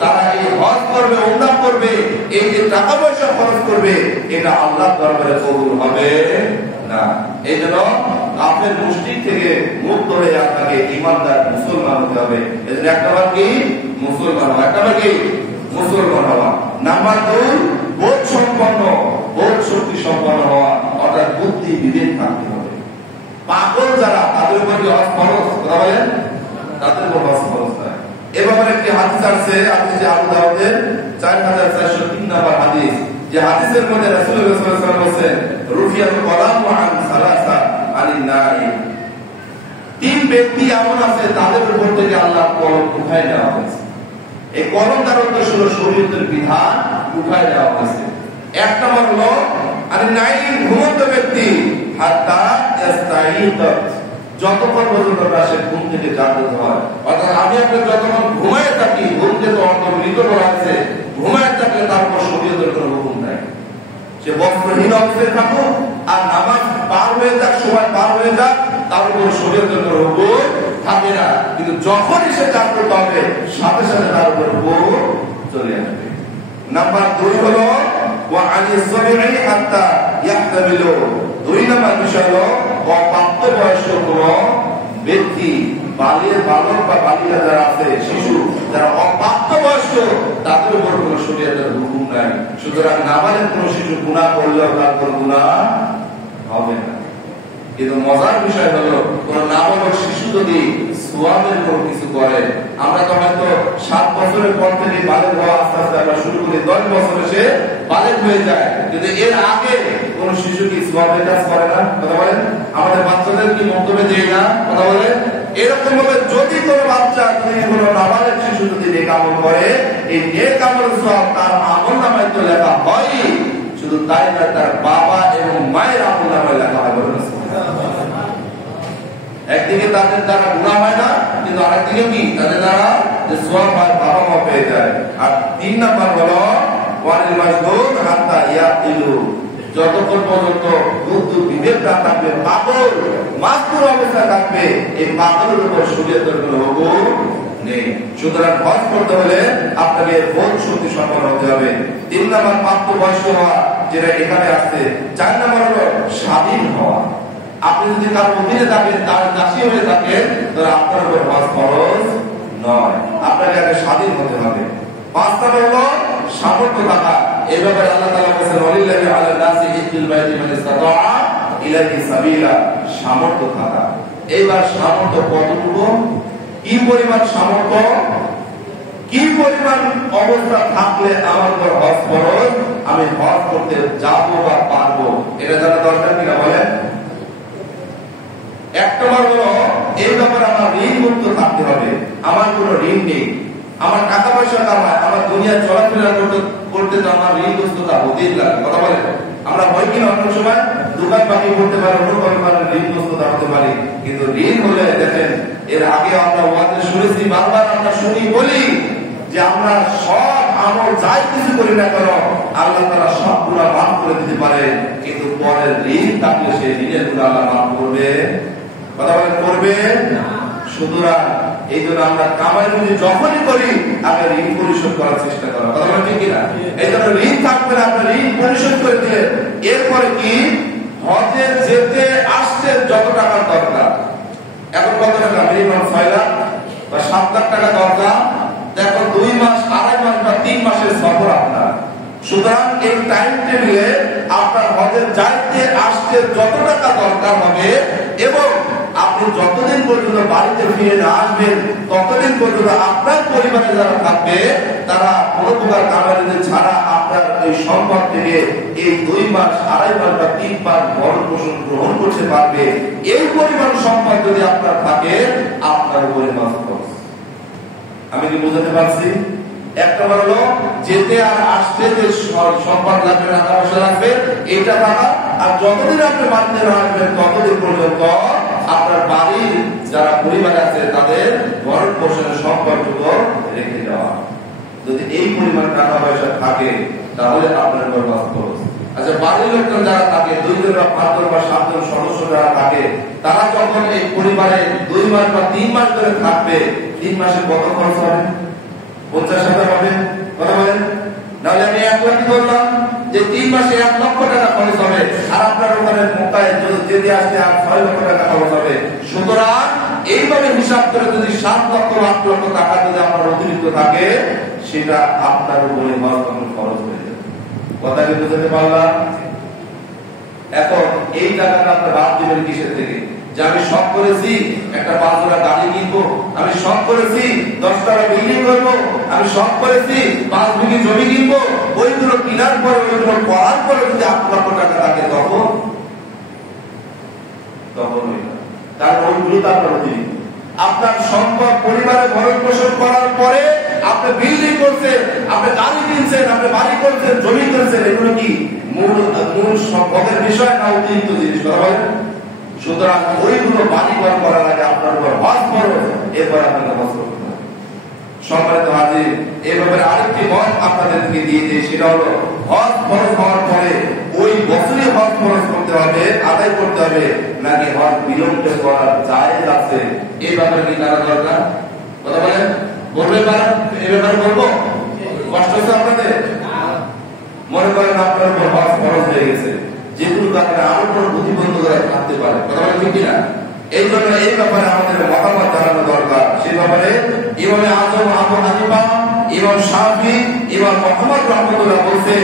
তারা এই হজ করবে, উমরা করবে, এই যে টাকা পয়সা খরচ করবে, এটা আল্লাহর দরবারে কবুল হবে না। এই জন্য কাফের মুশরিক থেকে মুক্ত হয়ে আপনাকে ঈমানদার মুসলমান হতে হবে। এই জন্য 1 নম্বর কি? মুসলমান হওয়া। 1 নম্বর কি? মুসলমান হওয়া। নাম্বার 2, বোধ সম্পন্ন, বোধ শক্তি সম্পন্ন হওয়া, অর্থাৎ বুদ্ধি বিবেক থাকতে হবে। পাগল যারা, তাদের উপর কি হজ ফরজ? কথা বলেন, তাদের উপর হজ ফরজ নয়। এভাবে একটি হাদিস আছে, হাদিস আবু দাউদের 4403 নম্বর হাদিস, যে হাদিসের মধ্যে রাসূলুল্লাহ সাল্লাল্লাহু আলাইহি ওয়াসাল্লাম বলেছেন, রুফিয়াল কলামু আন সালাসা আনিন নাইম, 3 ব্যক্তি এমন আছে তাদের উপর থেকে আল্লাহর কলম উঠায় নেওয়া হয়েছে। এই কলম দ্বারা উদ্দেশ্য হলো শরীয়তের বিধান উঠায় দেওয়া হয়েছে। এক নম্বর হলো আরে নাই ঘুমন্ত ব্যক্তি হাত্তা ইস্তাইত, যতক্ষণ পর্যন্ত সে ঘুম থেকে জাগ্রত হয়। অর্থাৎ আমি আপনার যতক্ষণ ঘুমায় থাকি, ঘুমকে তো অন্তর্মৃত করা আছে, ঘুমায় থাকলে তারপর শরীয়তের কোনো হুকুম নাই। সে বস্ত্রহীন অবস্থায় থাকুক আর নামাজ পার হয়ে যাক, সময় পার হয়ে যাক, তার উপর শরীয়তের কোনো হুকুম থাকে না। কিন্তু যখনই সে জাগ্রত হবে সাথে সাথে তার উপর হুকুম চলে আসবে। নাম্বার 2 হলো ওয়া আলী সাবিঈ হাত্তা ইয়াহতামিলু। 2 নম্বর বিষয় হলো অপ্রাপ্তবয়স্ক কোন ব্যক্তি, বালির বালক বা বালিকা যারা আছে, শিশু যারা অপ্রাপ্তবয়স্ক, তাদের উপর কোন শরীয়তের হুকুম নাই। সুতরাং নাবালেগ কোন শিশু গুনাহ করলেও তার কোনো গুনাহ হবে না। কিন্তু মজার বিষয় হলো কোন নাবালক শিশু যদি সোয়াবের কোন কিছু করে, আমরা তো হয়তো 7 বছরের পর থেকে বালেগ হওয়া আস্তে আস্তে আমরা শুরু করি, 10 বছরে সে বালেগ হয়ে যায়, কিন্তু এর আগে কোন শিশু কি সোয়াবের কাজ করে না? কথা বলেন। আমাদের বাচ্চাদের কি মন্তব্য দেয় না? কথা বলেন। এরকম ভাবে যদি কোনো বাচ্চা, যদি কোনো নাবালেগ শিশু যদি নেক আমল করে, এই নেক আমলের সওয়াব তার আমলনামায় তো লেখা হয়, শুধু তাই না তার বাবা এবং মায়ের আমলনামায় লেখা হয়। একদিকে তাদের দ্বারা গুনাহ হয় না, কিন্তু আরেকদিকে কি তাদের দ্বারা যে সওয়াব হয়, বাবা মা পেয়ে যায়। আর 3 নাম্বার হলো ওয়ালিল মাজদুদ হাত্তা ইয়াকিলু, যতক্ষণ পর্যন্ত বুদ্ধি বিবেক না থাকবে, পাগল মাস্তুর অবস্থা থাকবে, এই পাগলের উপর শরীয়তের কোনো হুকুম নেই। সুতরাং হজ করতে হলে আপনাকে বোধ শক্তি সম্পন্ন হতে হবে। 3 নাম্বার প্রাপ্তবয়স্ক হওয়া, যেটা এখানে আসছে। 4 নাম্বার হলো স্বাধীন হওয়া। আপনি যদি কারো অধীনে থাকেন, তার দাসী হয়ে থাকেন, তাহলে আপনার উপর হজ ফরজ নয়, আপনাকে আগে স্বাধীন হতে হবে। 5 নাম্বার হলো সামর্থ্য থাকা। এই ব্যাপারে আল্লাহ তাআলা বলেছেন ওয়ালিল্লাহি আলা নাসি হিজ্জুল বাইতি মান ইসতাতাআ ইলাইহি সাবিলা, সামর্থ্য থাকা। এইবার সামর্থ্য কতটুকু, কি পরিমাণ সামর্থ্য, কি পরিমাণ অবস্থা থাকলে আমার উপর হজ ফরজ, আমি হজ করতে যাব বা পারবো, এটা জানা দরকার কিনা বলেন। 1 নম্বর হলো এই ব্যাপারে আমার ঋণ মুক্ত থাকতে হবে। আমার কোনো ঋণ নেই, আমার টাকা পয়সা কামায়, আমার দুনিয়া চলাফেরা করতে তো আমার ঋণগ্রস্ততা হতেই লাগে। কথা বলেন। আমরা হয় কিনা অনেক সময় দোকান বাকি করতে পারি, অন্য পরিমাণে ঋণগ্রস্ততা হতে পারি, কিন্তু ঋণ হলে দেখেন, এর আগে আমরা ওয়াজে শুনেছি, বারবার আমরা শুনি বলি যে আমরা সব আমল যাই কিছু করি না কেন আল্লাহ তাআলা সব গুনাহ মাফ করে দিতে পারে, কিন্তু পরের ঋণ থাকলে সেই ঋণের গুনাহ আল্লাহ মাফ করবে? কথা বলেন, করবে না। সুতরাং এই জন্য আমরা কামাই রুজি যখনই করি আগে ঋণ পরিশোধ করার চেষ্টা করা। কথা বলেন ঠিক কিনা? এই জন্য ঋণ থাকবে না, আপনার ঋণ পরিশোধ করে দিয়ে এরপরে কি হজে যেতে আসতে যত টাকা দরকার, এখন কত টাকা, মিনিমাম 6 লাখ বা 7 লাখ টাকা দরকার, দেখো 2 মাস, 2.5 মাস বা 3 মাসের সফর আপনার। সুতরাং এই টাইম টেবিলে আপনার হজে যাইতে আসতে যত টাকা দরকার হবে, এবং আপনি যতদিন পর্যন্ত বাড়িতে ফিরে না আসবেন ততদিন পর্যন্ত আপনার পরিবারে যারা থাকবে তারা কোনো প্রকার কামাই ছাড়া আপনার এই সম্পদ থেকে এই 2 মাস, 2.5 মাস বা 3 মাস ভরণ পোষণ গ্রহণ করতে পারবে। এই পরিমাণ সম্পদ যদি আপনার থাকে, আপনার উপরে হজ ফরজ। আমি কি বুঝাতে পারছি? 1 নম্বর হলো যেতে আর আসতে যে সম্পদ লাগবে, টাকা পয়সা লাগবে, এটা টাকা। আর যতদিন আপনি বাড়িতে না আসবেন ততদিন পর্যন্ত আপনার বাড়ির যারা পরিবার আছে তাদের ভরণ পোষণের সম্পদটুকু রেখে দেওয়া। যদি এই পরিমাণ টাকা পয়সা থাকে তাহলে আপনার উপর হজ ফরজ। আচ্ছা, বাড়ির লোকজন যারা থাকে, 2 জন বা 5 জন বা 7 জন সদস্য যারা থাকে, তারা যখন এই পরিবারে 2 মাস বা 3 মাস ধরে থাকবে, 3 মাসে কত খরচ হবে? 50,000 হবে। কথা বলেন। নাহলে আমি 1 লাখ বললাম যে 3 মাসে 1 লক্ষ টাকা খরচ হবে, আর আপনার ওখানে মোটায় যদি আসতে আর 6 লক্ষ টাকা খরচ হবে। সুতরাং এইভাবে হিসাব করে যদি 7 লক্ষ 8 লক্ষ টাকা যদি আপনার অতিরিক্ত থাকে, সেটা আপনার উপরে হজ খরচ হয়ে যাবে। কথা কি বুঝতে পারলাম? এখন এই টাকাটা আপনি বাদ দিবেন কিসের থেকে? যে আমি শখ করেছি একটা 5 জোড়া গাড়ি কিনবো, আমি শখ করেছি 10 টাকা বিল্ডিং করবো, আমি শখ করেছি 5 বিঘি জমি কিনবো, ওইগুলো কেনার পরে, ওইগুলো করার পরে যদি 8 লক্ষ টাকা থাকে তখন তার ওইগুলো তো আপনার অতিরিক্ত। আপনার সম্পদ পরিবারে ভরণ পোষণ করার পরে আপনি বিল্ডিং করছেন, আপনি গাড়ি কিনছেন, আপনি বাড়ি করছেন, জমি করছেন, এগুলো কি মূল সম্পদের বিষয় না অতিরিক্ত জিনিস? কথা বলেন। সুতরাং ওইগুলো বাড়ি ঘর করার আগে আপনার উপর হজ ফরজ, এরপর আপনাকে হজ করতে হবে। সম্মানিত হাজির, এই ব্যাপারে আরেকটি মত আপনাদেরকে দিয়ে দিই, সেটা হলো হজ ফরজ হওয়ার পরে ওই বছরই হজ ফরজ করতে হবে, আদায় করতে হবে, নাকি হজ বিলম্বে করার জায়েজ আছে, এই ব্যাপারে কি জানা দরকার? কথা বলেন, বলবে পারেন? এই ব্যাপারে বলবো? কষ্ট হচ্ছে আপনাদের? মনে করেন আপনার উপর হজ ফরজ হয়ে গেছে, যেগুলো কারণে আরো কোনো প্রতিবন্ধকতা থাকতে পারে। কথা বলেন ঠিক কিনা? এই জন্য এই ব্যাপারে আমাদের মতামত জানানো দরকার। সেই ব্যাপারে ইমাম আযম আবু হানিফা, ইমাম শাফি, ইমাম মুহাম্মদ রাহমাতুল্লাহ বলছে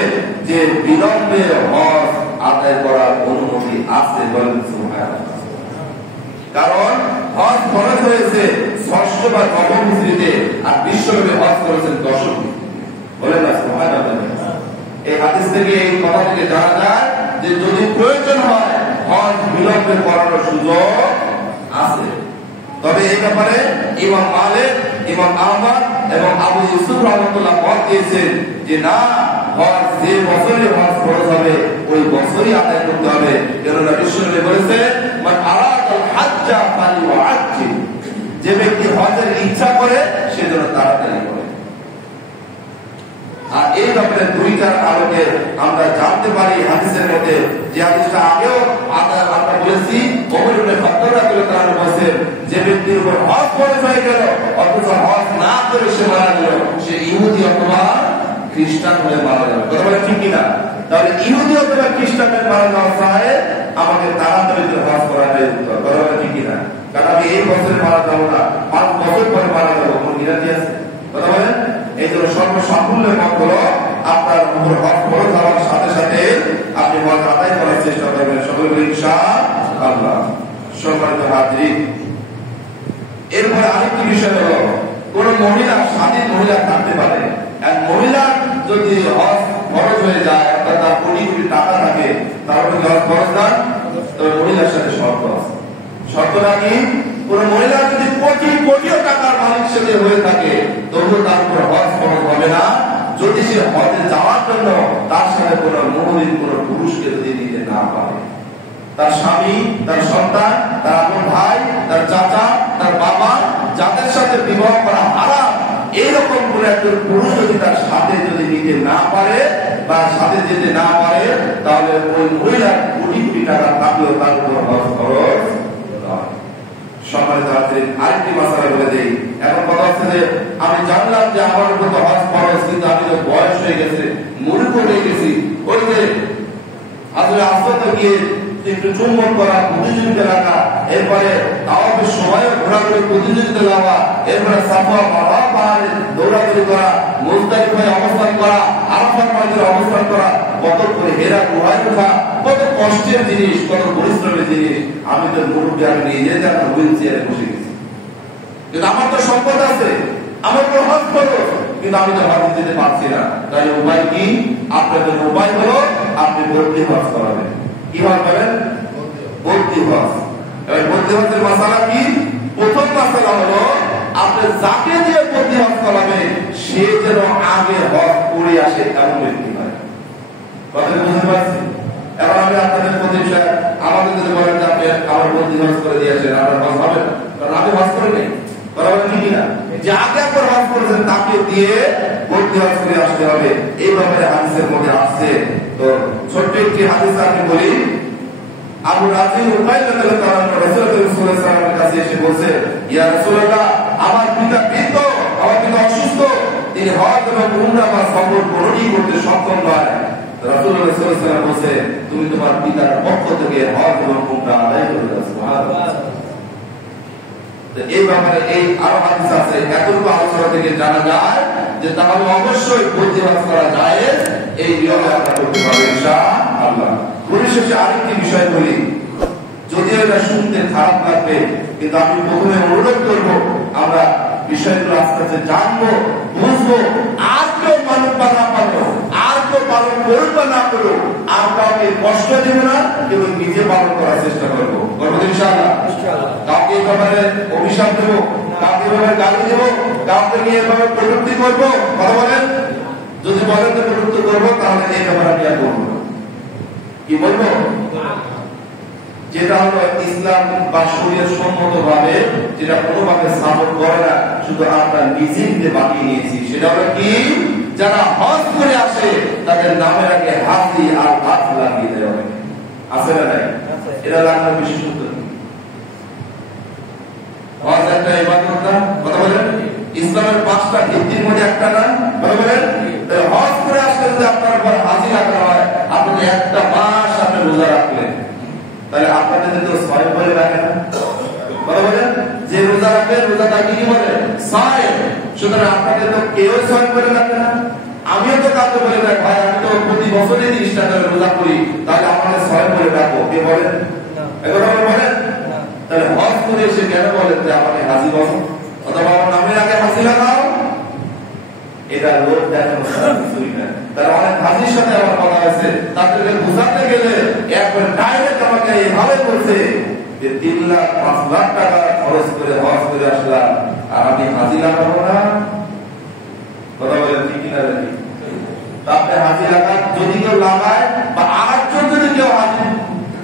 যে বিলম্বে হজ আদায় করার অনুমতি আছে। বলেন সুবহানাল্লাহ। কারণ হজ ফরজ হয়েছে ষষ্ঠ বা নবম হিজরিতে, আর বিশ্বনবী হজ করেছেন দশম হিজরিতে। বলেন না সুবহানাল্লাহ। এই হাদিস থেকে, এই কথা থেকে জানা যায় যে যদি প্রয়োজন হয় হজ বিলম্বে করানোর সুযোগ আছে। তবে এই ব্যাপারে ইমাম মালিক, ইমাম আহমদ এবং আবু ইউসুফ রাহমাতুল্লাহ মত দিয়েছেন যে না, হজ যে বছরে হজ ফরজ হবে ওই বছরই আদায় করতে হবে। কেননা বিশ্বনবী বলেছেন মান আরাদাল হাজ্জা ফালিউআজ্জিল, যে ব্যক্তি হজের ইচ্ছা করে সে যেন তাড়াতাড়ি করে। আর এই ব্যাপারে দুইটার আলোকে আমরা জানতে পারি হাদিসের মধ্যে, যে হাদিসটা আগেও আমরা বলেছি, ওমর ইবনে খাত্তাব রাদিয়াল্লাহু তাআলা বলেছেন যে ব্যক্তির উপর হজ ফরজ হয়ে গেল অথচ হজ না করে সে মারা গেল, সে ইহুদি অথবা খ্রিস্টান হয়ে মারা যাবে। কথা বলে ঠিক কিনা? তাহলে ইহুদি অথবা খ্রিস্টান হয়ে মারা যাওয়া চায় আমাকে তাড়াতাড়ি হজ করাতে হবে। কথা বলে ঠিক কিনা? কারণ আমি এই বছরে মারা যাবো না, 5 বছর পরে মারা যাবো, কোন গ্যারান্টি আছে? কথা বলেন। এই জন্য সর্বসাকুল্যের মত হলো আপনার উপর হজ ফরজ হওয়ার সাথে সাথে আপনি হজ আদায় করার চেষ্টা করবেন, সকলে ইনশাআল্লাহ। সম্মানিত হাজির, এরপরে আরেকটি বিষয় হলো কোন মহিলা, স্বাধীন মহিলা থাকতে পারে। এক মহিলা যদি হজ ফরজ হয়ে যায়, অর্থাৎ তার কোটি কোটি টাকা থাকে, তাহলে কি হজ ফরজ না? তবে মহিলার সাথে শর্ত আছে। শর্তটা কি? কোন মহিলা যদি কোটি কোটি টাকার মালিক সাথে হয়ে থাকে, তবুও তার উপর হজ ফরজ হবে না যদি সে হজে যাওয়ার জন্য তার সাথে কোন মুমিন, কোন পুরুষকে যদি নিতে না পারে। তার স্বামী, তার সন্তান, তার আপন ভাই, তার চাচা, তার বাবা, যাদের সাথে বিবাহ করা হারাম, এইরকম কোন একজন পুরুষ যদি তার সাথে যদি নিতে না পারে বা সাথে যেতে না পারে, তাহলে ওই মহিলার কোটি কোটি টাকা থাকলেও তার উপর হজ ফরজ নয়। সম্মানিত হাজির, আরেকটি মাসালা বলে দেই। এখন কথা হচ্ছে যে আমি জানলাম যে আমার উপর তো হজ ফরজ, কিন্তু আমি তো বয়স হয়ে গেছে, মূর্খ হয়ে গেছি, ওই যে আসলে আসতে গিয়ে একটু চুম্বন করা, প্রতিযোগিতা রাখা, এরপরে তাওয়াফের সময় ঘোরাঘুরি প্রতিযোগিতা দেওয়া, এরপরে সাফা মারওয়া পাহাড়ে দৌড়াদৌড়ি করা, মুজদালিফায় অবস্থান করা, আরাফাত ময়দানে অবস্থান করা, কত করে হেরা গুহায় ওঠা, কত কষ্টের জিনিস, কত পরিশ্রমের জিনিস। আমি তো মুরব্বী, আমি নিজে যেন হুইল চেয়ারে বসে গেছি, কিন্তু আমার তো সম্পদ আছে, আমার তো হজ ফরজ, কিন্তু আমি তো হজ দিতে পারছি না। তাই উপায় কি? আপনাদের উপায় হলো আপনি ভর্তি হজ করাবেন। কি হজ করেন? ভর্তি হজ। এবার ভর্তি হজের মাসালা কি? প্রথম মাসালা হলো আপনি যাকে দিয়ে ভর্তি হজ করাবে সে যেন আগে হজ করে আসে এমন ব্যক্তি হয়। কথা বুঝতে পারছি? এবার আমি আপনাদের প্রতি আমাদের যদি বলেন যে আপনি আমার ভর্তি হজ করে দিয়েছেন, আপনার হজ হবে না, কারণ আমি হজ করে নেই। কথা বলেন ঠিক কিনা? যে আগে একবার হজ করেছেন তাকে দিয়ে ভর্তি হজ করে আসতে হবে। এই ব্যাপারে হাদিসের মধ্যে আসছে। তো ছোট্ট একটি হাদিস আমি বলি। আবু রাজি উবাই রাদিয়াল্লাহু তাআলা রাসূলুল্লাহ সাল্লাল্লাহু আলাইহি ওয়াসাল্লামের কাছে এসে বলছে, ইয়া রাসূলুল্লাহ, আমার পিতা বৃদ্ধ, আমার পিতা অসুস্থ, তিনি হজ এবং উমরা বা সফর কোনটি করতে সক্ষম নয়। রাসূলুল্লাহ সাল্লাল্লাহু আলাইহি ওয়াসাল্লাম বলছে, তুমি তোমার পিতার পক্ষ থেকে হজ এবং উমরা আদায় করে দাও। সুবহানাল্লাহ। এই ব্যাপারে এই আরো হাদিস আছে। এতটুকু আলোচনা থেকে জানা যায় যে তাহলে অবশ্যই ভর্তি হজ করা যায়, এই নিয়মে আমরা করতে পারবো ইনশাআল্লাহ। পরিশেষে আরেকটি বিষয় বলি, যদিও এটা শুনতে খারাপ লাগবে, কিন্তু আমি প্রথমে অনুরোধ করবো আমরা বিষয়গুলো আস্তে আস্তে জানবো, বুঝবো। আর কেউ মানুষ বা না পারবো, আর কেউ পালন করুক বা না করুক, আর কাউকে কষ্ট দেবে না এবং নিজে পালন করার চেষ্টা করবো। করবো ইনশাআল্লাহ। কাউকে এই ব্যাপারে অভিশাপ দেবো কাউকে এভাবে গালি দেবো, কাউকে নিয়ে এভাবে প্রযুক্তি করবো, কথা বলেন? যদি বলেন যে প্রযুক্তি করবো, তাহলে এই ব্যাপারে আমি আর বলবো না। কি বলবো? যেটা হলো ইসলাম বা শরীয়ত সম্মত ভাবে যেটা কোনোভাবে সাপোর্ট করে না, শুধু আমরা নিজেদের বানিয়ে নিয়েছি, সেটা হলো কি, যারা হজ করে আসে তাদের নামের আগে হাজি আর হাত লাগিয়ে দেওয়া হয়। আছে না নাই? এটা লাগানোর বিশেষত্ব। হজ একটা ইবাদত না, কথা বলেন? ইসলামের 5টা ভিত্তির মধ্যে একটা না, কথা বলেন? হজ করে আসলে যদি আপনার উপর হাজি লাগানো হয়, আপনি একটা মাস আপনি রোজা রাখলেন, তাহলে আপনাদের তো 6 বলে রাখে না, কথা বলেন? যে রোজা রাখবে রোজাটা কি বলে? 6। সুতরাং আপনাদের তো কেউ 6 বলে রাখে না। আমিও তো কাউকে বলে রাখ, ভাই আমি তো প্রতি বছরই 30 টাকা রোজা করি, তাহলে আমাদের 6 বলে রাখবো, কে বলেন? এখন বলেন? তাহলে হজ করে এসে কেন বলেন যে আমাকে হাজি বলো, অথবা আমার নামের আগে হাজি লাগাও? এটা লোক দেখানো কিছুই না। তারা অনেক হাজির সাথে আমার কথা হয়েছে, তাদেরকে বোঝাতে গেলে একবার ডাইরেক্ট আমাকে এইভাবে বলছে যে 3 লাখ 5 লাখ টাকা খরচ করে হজ করে আসলাম, আর আমি হাজি লাগাবো না? কথা বলেন ঠিক কিনা? আপনি হাজি লাগান, যদি কেউ লাগায় বা আরেকজন যদি কেউ হাজি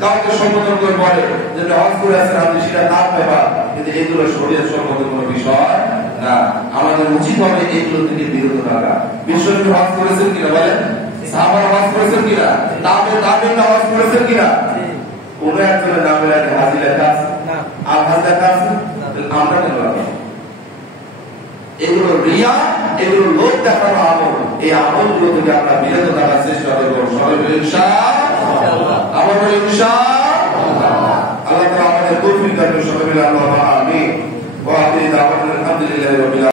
কাউকে সম্বোধন করে বলে যে হজ করে আসেন আপনি, সেটা তার ব্যাপার, কিন্তু এগুলো শরীয়ত সম্মত কোনো বিষয় না। আমাদের উচিত হবে এগুলো থেকে বিরত থাকা। বিশ্বনবী হজ করেছেন কিনা বলেন? সাহাবারা হজ করেছেন কিনা? তাবেঈনরা হজ করেছেন কিনা? কোন একজনের নামের আগে হাজি লেখা আছে? আর হাজ লেখা আছে? আমরা কেন লাগাবো? এগুলো রিয়া, এগুলো লোক দেখানো আমল। এই আমলগুলো থেকে আমরা বিরত থাকার চেষ্টা করব। সবাই ইনশাআল্লাহ, আমরা ইনশাআল্লাহ। আল্লাহ তাআলা আমাদের তৌফিক দান করুন। সবাই মিলে আল্লাহুম্মা আমিন। ওয়া আখিরু দাওয়ানা আলহামদুলিল্লাহি রাব্বিল